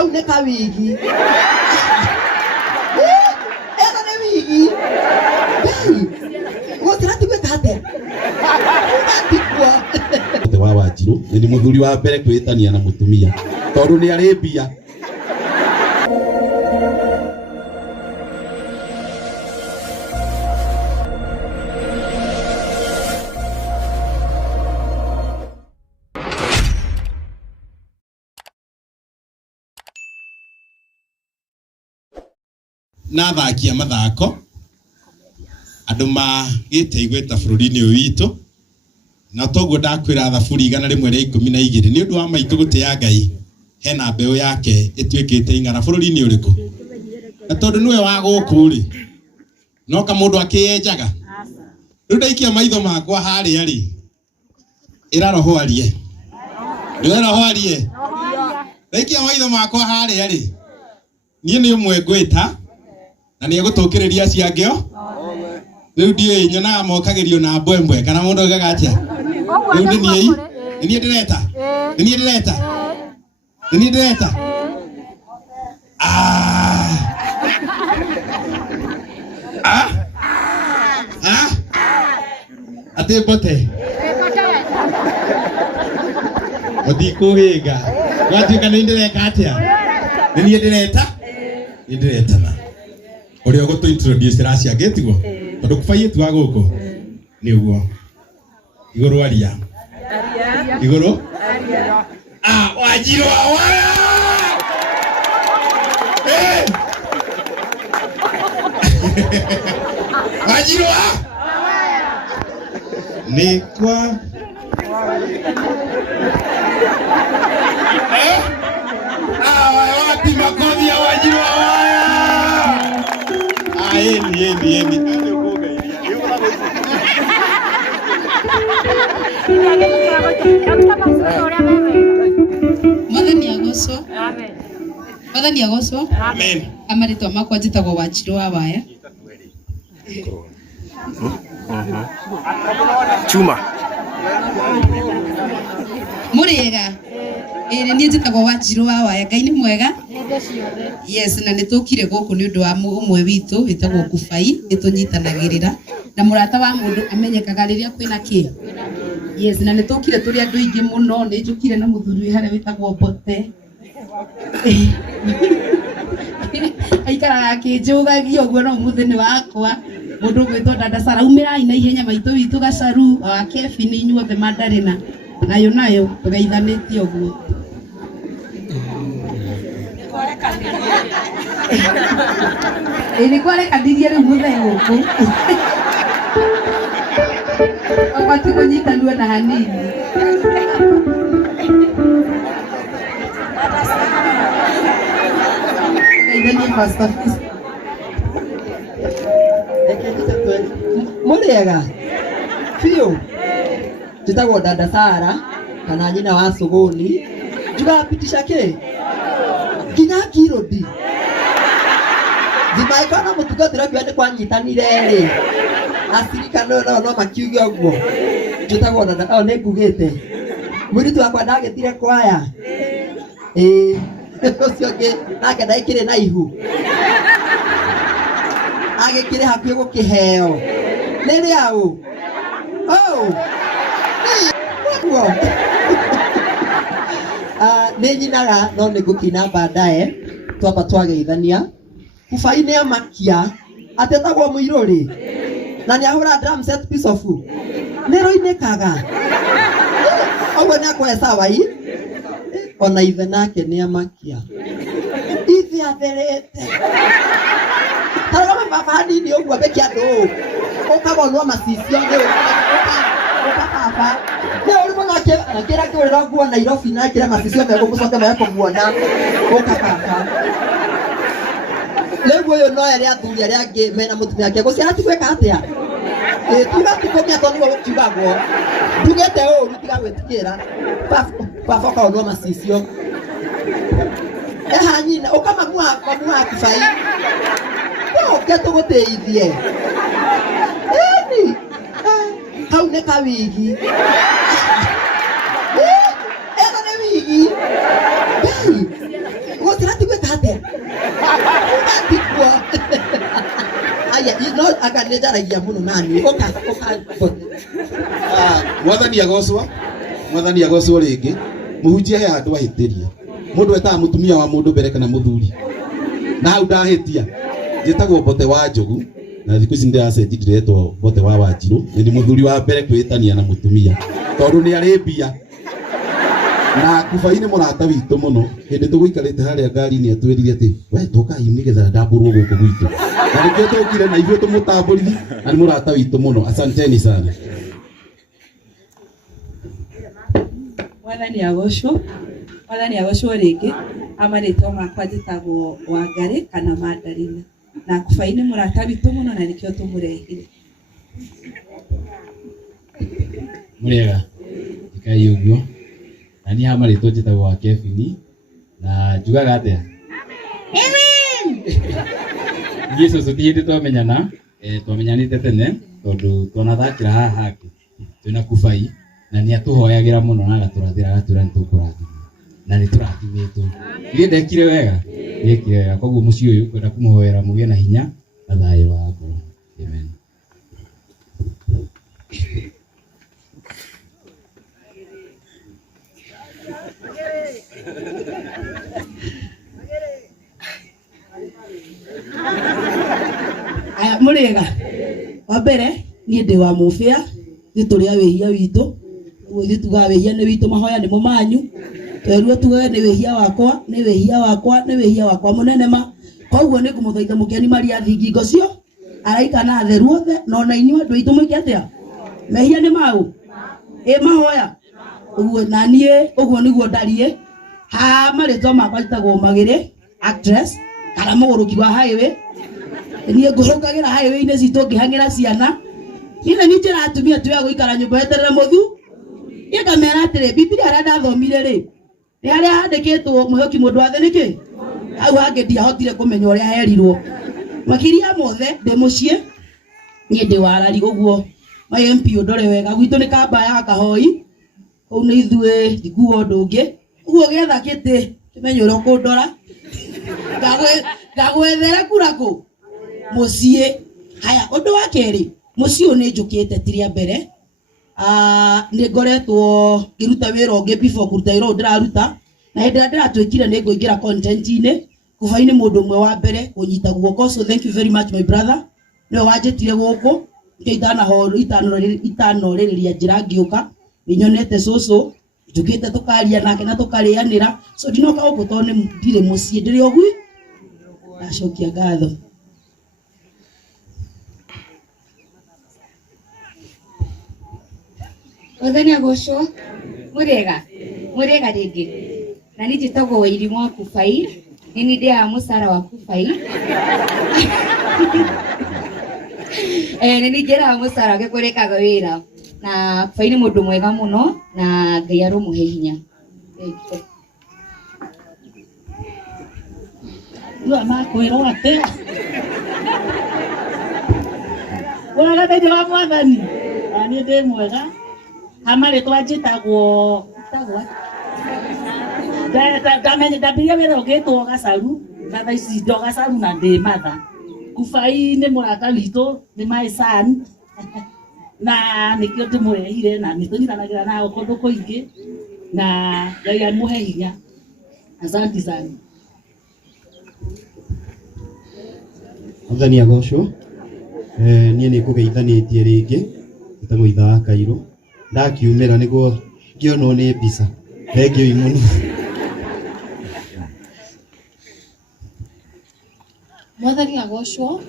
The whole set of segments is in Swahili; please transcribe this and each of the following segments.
hau nĩ kawigi ĩno nĩ wigi gũtira tigwĩka atĩa ũgatikwo wa Wanjirũ nĩ mũthuri wa mbere kwĩtania na mũtumia tondũ nĩ arĩ mbia. Na thakia mathako andũ magĩte igweta bũrũri-inĩ ũyũ witũ na toguo ndakwĩra thaburi 112 nĩ ũndũ wa maitũ gũtĩa Ngai hena mbeũ yake ĩtuĩkĩte ing'ara bũrũri-inĩ ũrĩkũ na tondũ nĩwe wa gũkũ rĩ no kamũndũ akĩyenjaga rĩu ndaikia maitho makwa harĩa rĩ ĩra roho arie nĩwe roho arie ndaikia maitho makwa harĩa rĩ niĩ nĩ ũmwe ngwĩta na nĩ egũtũkĩrĩria ciangĩo rĩu ndiĩ nyonaga mokagĩrio na mbwembwe kana mũndũ augaga atĩa rĩu nĩ niĩ ndĩreta atĩ mbote ũtikũhĩnga gwatuĩka nĩ ndĩreka atĩa nĩ niĩ ndĩreta na ũrĩa gũtũ introduce racia ngĩtigwo tondũ kũbaiyĩtu wa gũkũ nĩ ũguo igũrũ aria igũrũ Wanjirũ waya Wanjirũ nĩ kwa wapi makofi ya Wanjirũ waya Endi. Mwathani agocwo. Amen. Amaritwa makwa njĩtagwo Wanjirũ wa waya. Chuma. Mũrĩega. Niĩ njĩtagwo Wanjirũ wa waya. Ngai nĩ mwega. Yes, na nĩtũkire gũkũ nĩ ũndũ wa ũmwe witũ wĩtagwo Kubai nĩtũnyitanagĩrĩra na mũrata wa mũndũ amenyekaga rĩrĩa kwĩna kĩ. Yes, na nĩtũkire tũrĩ andũ aingĩ mũno nĩnjũkire na mũthuri wĩ harĩa wĩtagwo Mbote aikaraga akĩnjũgagia ũguo no mũthĩ nĩ wakwa mũndũ gwĩtwo dada Sara umĩrai na ihenya maitũ witũ Gacaru wa Kebi nĩ inyuothe mandarĩ nayo tũgeithanĩtie ũguo. Ilikuwa rekadirie rĩu mũthenya gũkũ wabati kũnyitanua na hanini geithanie Pastor Fis mũrĩega biũ njĩtagwo dada Sara kana nyina wa Suguni njugapitisha kĩ nginya Kirodi Zimaiko na mũtungatĩra biũ nĩ kwanyitanire rĩ asirikano no makiuga ũguo njĩtagwo dada nĩ ngugĩte mũritũ wakwa ndagĩthire kwaya ũcio ũngĩ nake ndaikĩrĩ na ihu agĩkĩrĩ hakuhĩ gũkĩheo nĩ rĩaũ nĩguo nĩ nyinaga no nĩ ngũkina baadaye twamba twageithania. Kubai nĩ amakia atetagwo mũirũ rĩ na nĩ ahũra drum set piece of nĩ roinĩkaga ũguo nĩ akũhe sawa ona ithe nake nĩ amakia ithe atherete tarama baba hanini ũguo bekia andũ ũkabonwo macicio nĩ ũkababa nĩ ũrĩ mũno akĩra kĩũrĩra nguo Nairobi na akĩra macicio mego mũcoke megũkũmuona ũkababa leo ũyũ no arĩa athuri arĩa angĩ mena mũtumia wake gũciara ti gwĩka atĩa tuga tikomia tondũ nĩguo gũkiugagwo ndugĩte ũru tiga gwĩtikĩra baba ũkaonwo macicio nyina ũkamamua Kubai ũke tũgũteithie hau nĩ kawigi ĩno nĩ wigi gũtira nĩ ndaragia mũno nani ũkaka mwathani agocwo rĩngĩ mũhunjia he andũ ahĩtĩria mũndũ etaga mũtumia wa mũndũ mbere kana mũthuri na hau ndahĩtia njĩtagwo Mbote wa Njogu na thikũ ici ndĩracenji ndiretwo Mbote wa Wanjirũ nĩ mũthuri wa mbere kwĩtania na mũtumia tondũ nĩ arĩ mbia na Kubai nĩ mũrata witũ mũno hĩndĩ tũgũikarĩte harĩa ngari-inĩ atwĩrire atĩ we tokai nĩgetha ndambũrwo gũkũ gwitũ na nĩkĩo tũkire na ithuĩ tũmũtambũrithi na nĩ mũrata witũ mũno. Asanteni sana. Mwathani agocwo rĩngĩ amarĩtwo makwa njĩtagwo Wangari kana Mandarina na Kubai nĩ mũrata witũ mũno na nĩkĩo tũmũrehire. Mũrĩega ikai ũguo na niĩ hamarĩtwo njĩtagwo wa Kevin na njugaga atĩa amen. Yesu ti hĩndĩ twamenyana twamenyanĩte tene tondũ twathakĩra haha hake twĩna Kubai na nĩ atũhoyagĩra mũno na agatũrathĩra agatwĩra nĩ tũkũrathimwo na nĩ tũrathimĩtwo. Niĩ ndekire wega koguo mũciĩ ũyũ kwenda kũmũhoera mũgĩe na hinya na thayũ wa ngoro. Amen. Aya mũrĩega wa mbere niĩ ndĩ wa mũbĩa nĩ tũrĩa wĩhia witũ ũguo tugaga wĩhia nĩ witũ mahoya nĩ mo manyu twerwo tugaga nĩ wĩhia wakwa nĩ wĩhia wakwa mũnene ma koguo nĩ kũmũthaitha mũkĩani Maria thingingo cio araika na atheru othe na ona inyuĩ andũ aitũ mwĩke atĩa mehia nĩ mau mahoya ũguo na niĩ ũguo nĩguo ndariĩ ha marĩtwa makwa njĩtagwo Magĩrĩ actress kana mũgũrũki wa highway niĩ ngũrũkagĩra highway-inĩ citũ ngĩhang'ĩra ciana niĩ nĩ njĩra atumia tuya gũikara nyũmba yeterera mũthu niĩ ngamera atĩrĩ Biblia harĩa ndathomire rĩ nĩ harĩa handĩkĩtwo mũhoki mũndũ wa thĩ nĩkĩ hau hangĩ ndiahotire kũmenya ũrĩa herirwo makiria mothe ndĩ mũciĩ niĩ ndĩ warari ũguo my MP ũndore wega gwitũ nĩ kamba ya kahoi kũu nĩ ithuĩ ndikuga ũndũ ũngĩ ũguo gĩetha kĩtĩ kĩmenye ũrĩa ũkũndora ngagwethera kura kũ mũciĩ. Haya ũndũ wa kerĩ mũciĩ ũyũ nĩ njũkĩte tiria mbere nĩ ngoretwo ngĩruta wĩra ũngĩ before kũruta wĩra ũyũ ndĩraruta na hĩndĩ ĩrĩa ndĩratwĩkire nĩ ngũingĩra content-inĩ Kubai nĩ mũndũ ũmwe wa mbere kũnyita guoko so thank you very much my brother nĩwe wanjĩtire gũkũ itanorĩrĩria njĩra ngĩũka nĩnyonete cũcũ njũkĩte tũkaria nake na tũkarĩanĩra so ndinoka gũkũ tondũ ndirĩ mũciĩ ndĩrĩ ogui ndacokia ngatho. Mwathani agocwo mũrĩega rĩngĩ na niĩ njĩtagwo Wairimũ wa Kubai nĩ niĩ ndĩaga mũcara wa Kubai nĩ niĩ ngĩraga mũcara wake kũrĩkaga wĩra na Kubai nĩ mũndũ mwega mũno na Ngai arũmũhe hinya. Ndio makwĩrwo atĩa ũraga thĩinĩ wa Mwathani na niĩ ndĩ mwega hamarĩtwa njĩtagwo ndamenya wĩra ũngĩtwo Gacaru na thaa ici ndo Gacaru na ndĩ matha. Kubai nĩ mũrata witũ nĩ my son na nĩkĩo ndĩmũrehire na nĩ tũnyitanagĩra nao kũndũ kũingĩ na Ngai amũhe hinya. Asante sana. Mwathani agocwo niĩ nĩ ngũgeithanĩtie rĩngĩ njĩtagwo Itha wa Kairũ ndakiumĩra nĩguo ngĩonwo nĩ mbica thengiũ mũno. Mwathani agocwo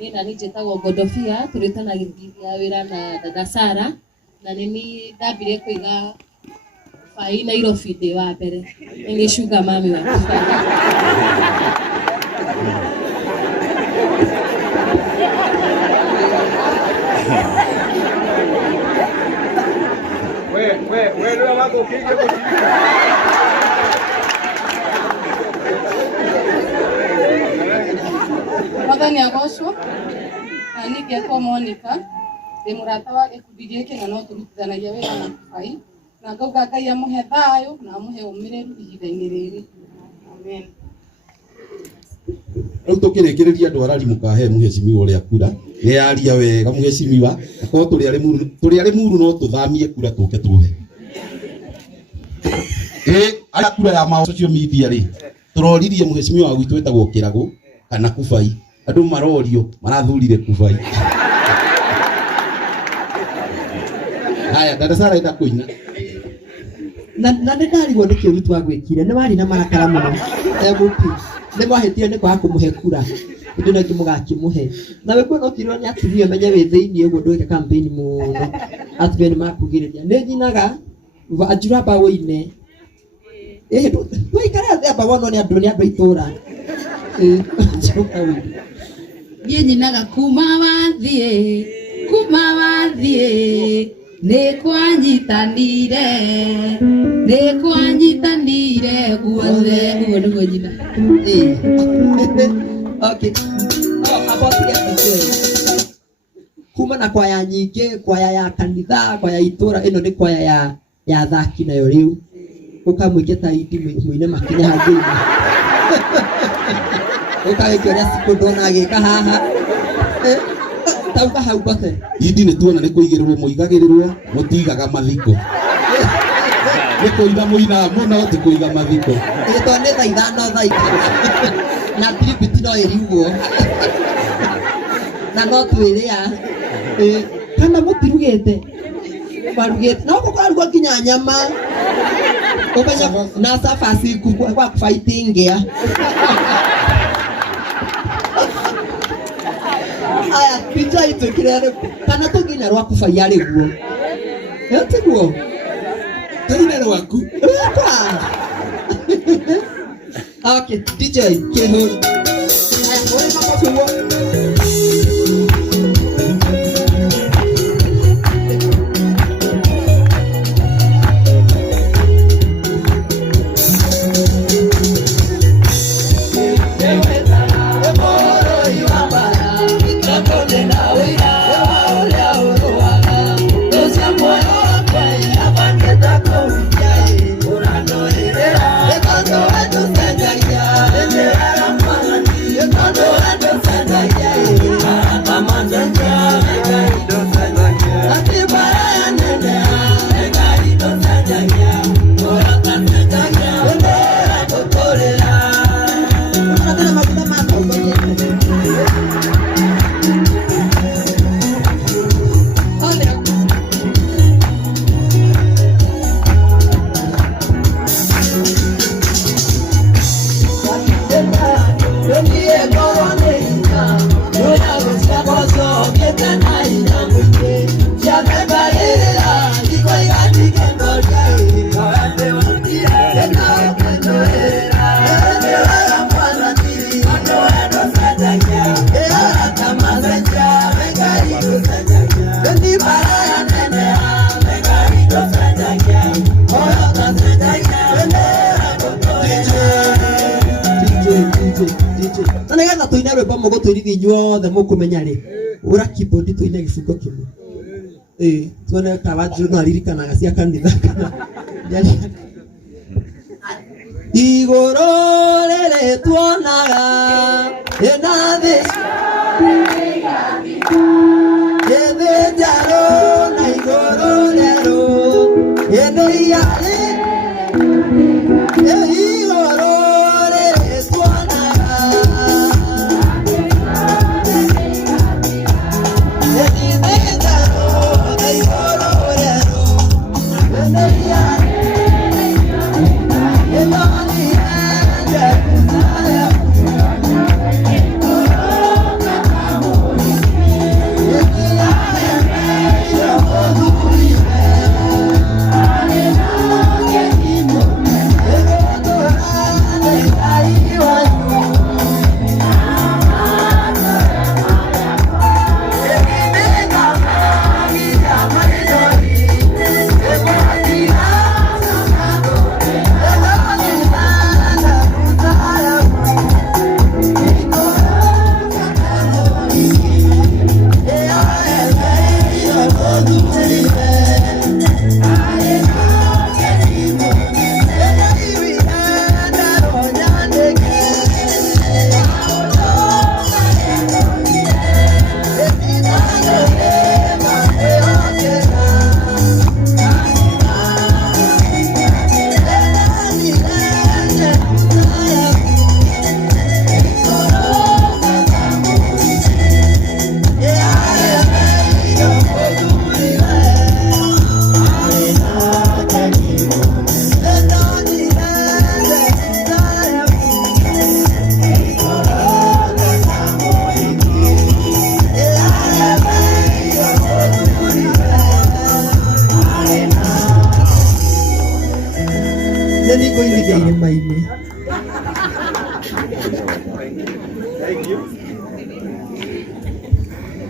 niĩ na niĩ njĩtagwo Godofia tũrĩtanagĩria wĩra na dada Sara na nĩ niĩ ndambire kũiga Kubai Nairobi ndĩ wa mbere nĩ sugar mami wa Kubai. Mwathani agocwo na niĩ ngĩtwo Monica ndĩ mũrata wa gĩkundi gĩkĩ na no tũrutithanagia wĩra na Kubai na ngauga Ngai amũhe thayũ na amũhe ũmĩrĩru ihinda-inĩ rĩrĩ. Amen. Rĩu tũkĩrĩkĩrĩria andũ arari mũkahe mũhecimiwa ũrĩa kura yaria wega mheshimiwa ko turi ari muru no tuthamie kura tuke tuhe ala kura ya ma social media ri turoririe mheshimiwa gwitu wetagwo Kirago kana Kubai andu marorio marathurire Kubai haya dada Sara ita kuina na ndarigwo nä kä å ru twagwäkire nä warĩ na marakara må no emupi nä mwahetire nä kwaga kå må he kura ndä no ngä må gakä må he na wä kwä kirwo nä atumia menye wä thä iniä å guo ndå ä ka må no atumia nä makugä rä ria nä nyinaga Wanjura Mbaũine twaikare thä amba wonwo nä andå a itå ra niĩ nyinaga kuma wathiĩ nĩ kwanyitanire guothe ũguo nĩguo nyina okay kuma na kwaya nyingĩ kwaya ya kanitha kwaya itũra ĩno nĩ kwaya ya thaki nayo rĩu ũkamwĩke ta Idi mũine makinya hangĩ ũkawĩkio ũrĩa cikũndona agĩka haha tauga hau mbothe Idi nĩ tuona nĩ kũigĩrĩrwo mũigagĩrĩrwo mũtigaga mathiko nĩ kũiga mũina mũno ti kũiga mathiko ĩtwa nĩ thaa ithano thaa igĩrĩ na piripiti no ĩrugwo na no twĩrĩa kana mũtirugĩte marugĩte no gũkarugwo nginya nyama ũmenya na cabaci kwa fighting ngĩa aya picha itwĩkĩre kana tũnginya rwa Kubai arĩ guo tiguo tũine rwaku okay DJ kĩhũri aya ũrĩ makofi guo nĩgetha tũine rwĩmbo mũgũtũirithia inyuothe mũkũmenya rĩ ũra keyboard tũine gĩbungo kĩmwe tuone ta Wanjirũ no aririkanaga cia kanitha kana igũrũ rĩrĩ tuonaga ĩna thĩ thĩ njarũ na igũrũ rĩerũ ĩndĩ yarĩ igũrũ Hallelujah.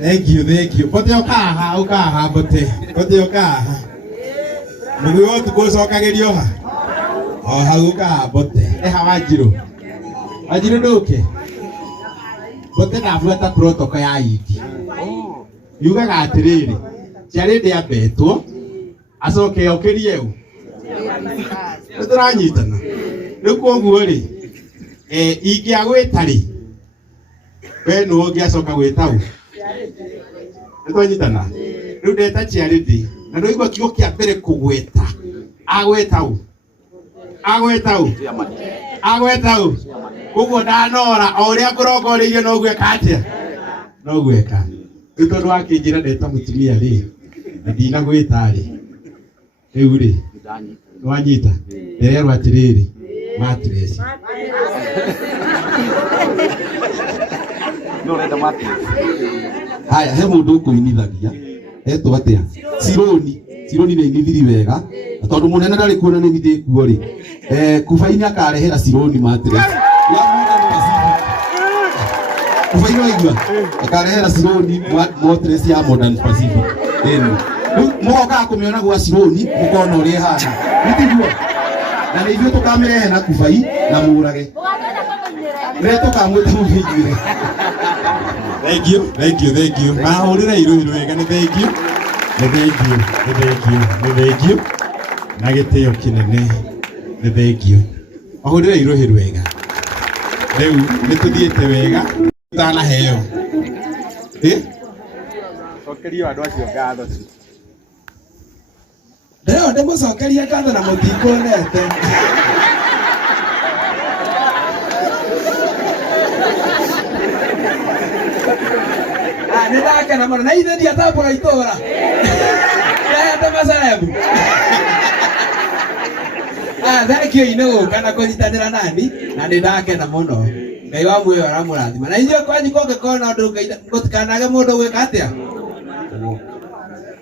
Thank you. Bote ukaha bote. Bote ukaha. Mungu wote kucokagerio ha. Hau ukaha bote. Wanjiru. Wanjiru nduke. Bote ndabuata protocol ya iki. Yugaga atiriri. Ciarĩ ndĩambetwo. Acoke okerie u. Nĩtũranyitana. Rĩu koguo rĩ. Ingĩagwĩta rĩ. We nũ ũngĩacoka gwĩta u. Nĩtwanyitana. Rĩu ndeta Charity. Na ndũigua kiugo kĩa mbere kũgweta. Agweta u. Agweta u. Koguo ndanora o ũrĩa ngũrongoreirie no gweka atĩa. No gweka. Rĩu tondũ wakĩnjĩra ndeta mũtumia rĩ. Ndinagwĩta rĩ. Rĩu rĩ. Nĩwanyita. Ndĩrerwo atĩrĩrĩ. Mattress. No renda mati. Haya, he mũndũ ũkũinithagia. Etwo atĩa? Sironi. Sironi nĩ inithiri wega. Tondũ mũnene ndarĩ kuona nĩ githĩ kuo rĩ. Kubaini akarehera Sironi mattress. Kubaini waigua. Akarehera Sironi mattress ya Modern Pacific. Mũgoka kũmĩona gwa Sironi, mũkona ũrĩa hana. Nĩtigua. Na nĩ ithuĩ tũkamĩrehe na Kubai na mũrage. Rĩrĩa tũkamwĩta mũhingire. Thank you. Mahũrĩre iru wega nĩ thank you. Thank you. Na gĩtĩo kĩnene. Nĩ thank you. Mahũrĩre iru wega. Rĩu nĩtũthiĩte wega. Tũtanaheo. Cokerio andũ acio ngatho. Leo ndĩmũcokerie ngatho na mũtikũnete. Nĩndakena mũno na ithe ndiatambũra itũũra. Ndahete macerebu. Thank you ine gũka na kũnyitanĩra nani na nĩndakena mũno. Ngai wa muoyo aramũrathima. Na ithuĩ kwanyu kũngĩkorwo na ũndũ mũtikanage mũndũ gwĩka atĩa?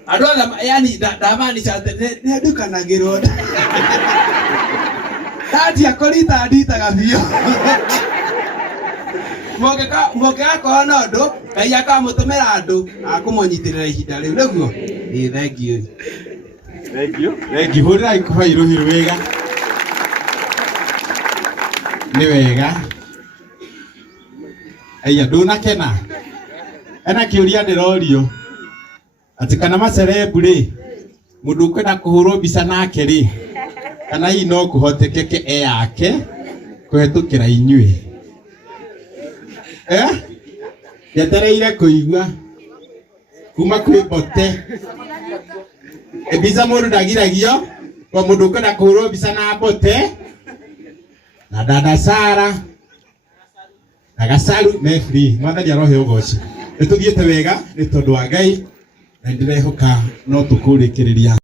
Andũ othe yani ndamaanisha atĩ nĩndukanagĩrwo. Ndanjia kũrita nditaga biũ. Mũngĩgakorwo na ũndũ, Ngai akamũtũmĩra andũ a kũmũnyitĩrĩra ihinda rĩu nĩguo. Thank you. Hũrĩra ikuba iru wega. Nĩ wega. Aya ndũnakena. Ena kĩũria ndĩrorio. Ati kana macerebu rĩ. Mũndũ ũkwenda kũhũrwo mbica nake rĩ. Kana hihi no kũhotekeke yake kũhetũkĩra inyuĩ. Njetereire kũigua. Kuma kwĩ Bote. Mbica mũndũ ndagiragio. Kwa mũndũ ũkwenda kũhũrwo mbica na Bote. Na dada Sara. Na Gacaru me free. Mwathani arohe ũgooci. Nĩtũthiĩte wega nĩ tondũ wa Ngai. Na ndĩrehoka no tũkũrĩkĩrĩria.